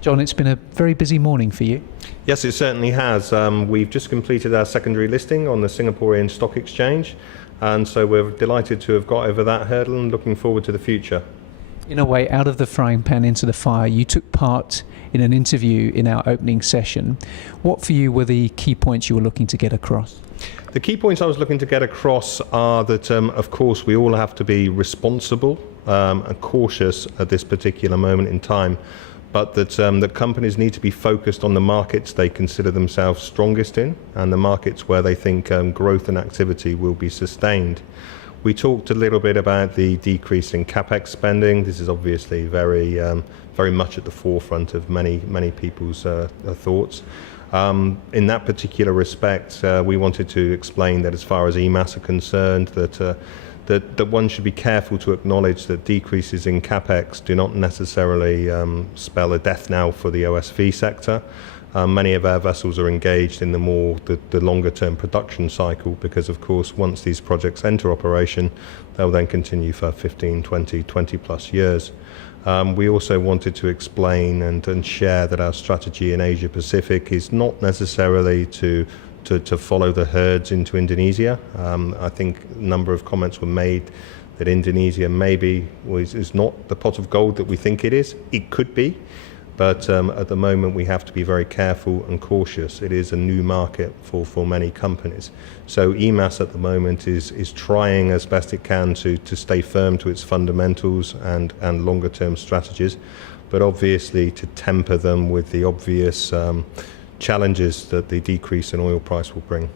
John, it's been a very busy morning for you. Yes, it certainly has. We've just completed our secondary listing on the Singaporean Stock Exchange, and so we're delighted to have got over that hurdle and looking forward to the future. In a way, out of the frying pan into the fire, you took part in an interview in our opening session. What for you were the key points you were looking to get across? The key points I was looking to get across are that, of course, we all have to be responsible and cautious at this particular moment in time, but that companies need to be focused on the markets they consider themselves strongest in and the markets where they think growth and activity will be sustained. We talked a little bit about the decrease in CAPEX spending. This is obviously very much at the forefront of many people's thoughts. In that particular respect, we wanted to explain that as far as EMAS are concerned, that one should be careful to acknowledge that decreases in CAPEX do not necessarily spell a death knell for the OSV sector. Many of our vessels are engaged in the longer term production cycle because, of course, once these projects enter operation, they'll then continue for 15, 20 plus years. We also wanted to explain and share that our strategy in Asia Pacific is not necessarily to follow the herds into Indonesia. I think a number of comments were made that Indonesia maybe is not the pot of gold that we think it is. It could be, but at the moment we have to be very careful and cautious. It is a new market for many companies. So EMAS at the moment is trying as best it can to stay firm to its fundamentals and longer term strategies, but obviously to temper them with the obvious challenges that the decrease in oil price will bring.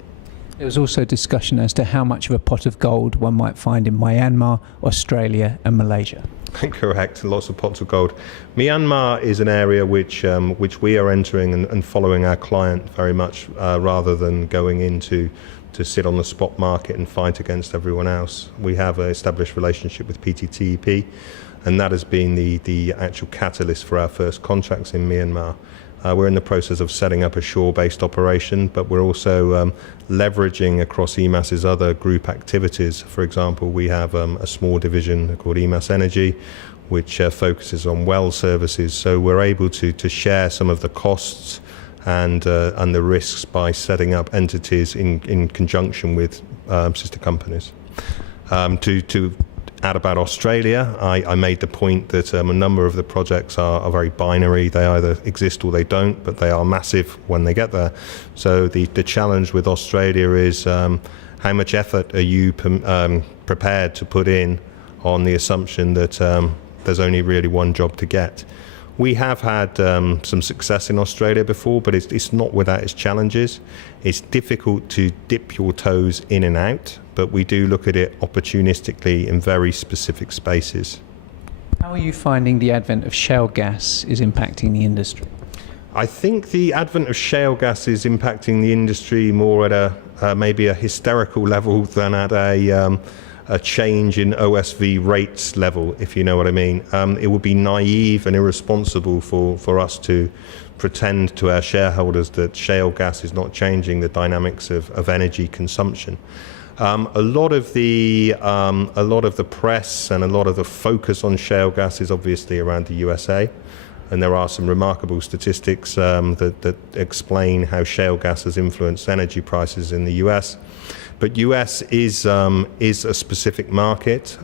There was also discussion as to how much of a pot of gold one might find in Myanmar, Australia and Malaysia. Correct, lots of pots of gold. Myanmar is an area which we are entering and following our client very much rather than going into to sit on the spot market and fight against everyone else. We have an established relationship with PTTEP, and that has been the actual catalyst for our first contracts in Myanmar. We're in the process of setting up a shore-based operation, but we're also leveraging across EMAS's other group activities. For example, we have a small division called EMAS Energy, which focuses on well services. So we're able to share some of the costs and the risks by setting up entities in conjunction with sister companies. To add about Australia, I made the point that a number of the projects are very binary. They either exist or they don't, but they are massive when they get there. So the challenge with Australia is how much effort are you prepared to put in on the assumption that there's only really one job to get. We have had some success in Australia before, but it's not without its challenges. It's difficult to dip your toes in and out, but we do look at it opportunistically in very specific spaces. How are you finding the advent of shale gas is impacting the industry? I think the advent of shale gas is impacting the industry more at maybe a hysterical level than at a change in OSV rates level, if you know what I mean. It would be naive and irresponsible for us to pretend to our shareholders that shale gas is not changing the dynamics of energy consumption. A lot of the press and a lot of the focus on shale gas is obviously around the USA, and there are some remarkable statistics that explain how shale gas has influenced energy prices in the US. But US is a specific market.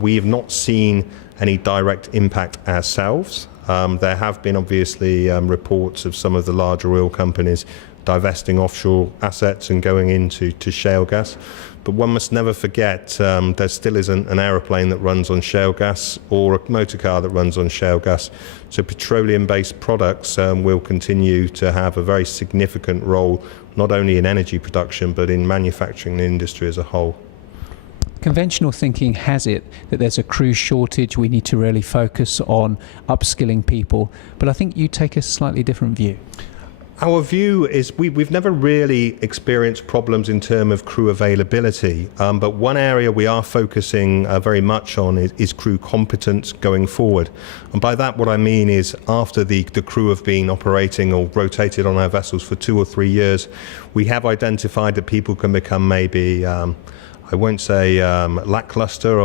We have not seen any direct impact ourselves. There have been obviously reports of some of the larger oil companies divesting offshore assets and going into shale gas. But one must never forget there still isn't an aeroplane that runs on shale gas or a motor car that runs on shale gas. So petroleum-based products will continue to have a very significant role, not only in energy production, but in manufacturing the industry as a whole. Conventional thinking has it that there's a crew shortage, we need to really focus on upskilling people, but I think you take a slightly different view. Our view is we've never really experienced problems in terms of crew availability, but one area we are focusing very much on is crew competence going forward. And by that what I mean is after the crew have been operating or rotated on our vessels for 2 or 3 years, we have identified that people can become maybe I won't say lackluster,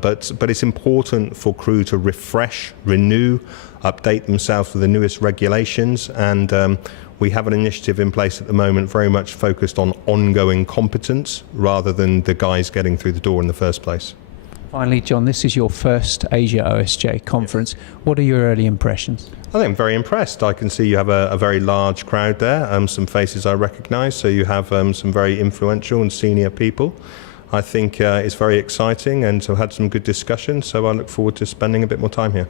but it's important for crew to refresh, renew, update themselves with the newest regulations, and we have an initiative in place at the moment very much focused on ongoing competence rather than the guys getting through the door in the first place. Finally, Jon, this is your first Asia OSJ conference. What are your early impressions? I think I'm very impressed. I can see you have a very large crowd there, some faces I recognise, so you have some very influential and senior people. I think it's very exciting, and so I've had some good discussions, so I look forward to spending a bit more time here.